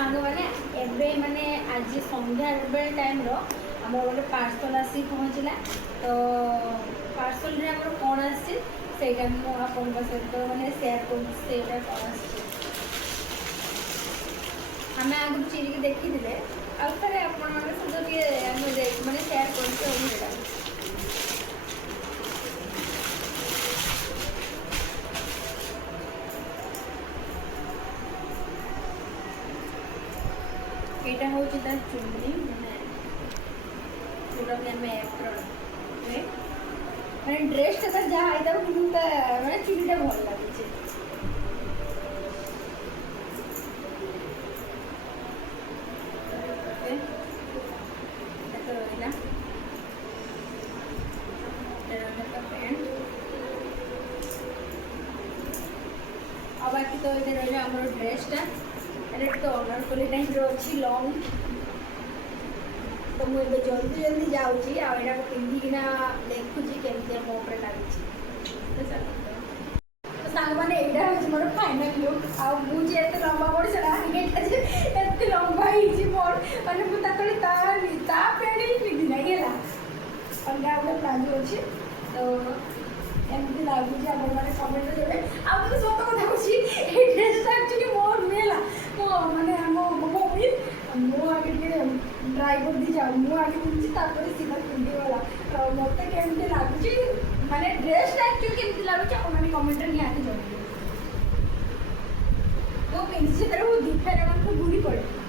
सांग मैंने एवं माने आज संध्या बेल टाइम आम गोटे पार्सल आसी पहुँचला तो पार्सल कौन आसटा मुझे सहित मैंने सेयार कर कौन आम आगे चिरिक देखी थे आउे आपण सहित मैंने सेयार कर এটা হচ্ছে তার চুন্নি মানে পুরোটা এপ্রন মানে ড্রেসটা তার যা আইতাম কিন্তু মানে চুন্নিটা ভালো লাগছে এটা রইলা এটা একটা প্যান্ট আবার কি তো এটা রইলা আমার ড্রেসটা तो अनारकली टाइप अच्छी लंग तो मुझे जल्दी जल्दी जाऊँगी आटा को पिंधिकिना देखुची केमती मो लगी तो सांग मैंने यहाँ हूँ मोर फाइनाल लुक आजे लंबा पड़ी एत लंबा मोर मैंने मुझे पेड़ ही पिंधि ना है अलग गोटे प्लाजो अच्छे तो एमती लगुच मैंने कमेंट देवे आगे सत कथा कहूँ ड्रेसटा एक्चुअली मोर नुहेला मो मैंने मम्मी मुझे ट्राए कर दी जाऊ मुझे पिंधि सीधा पिंधिगला तो मत केमती लगुच मैंने ड्रेसटा एक्चुअली केमती लगुच आपने कमेंट निहाती जन मो पिंधि से बहुत डिफरेंट बुरी पड़े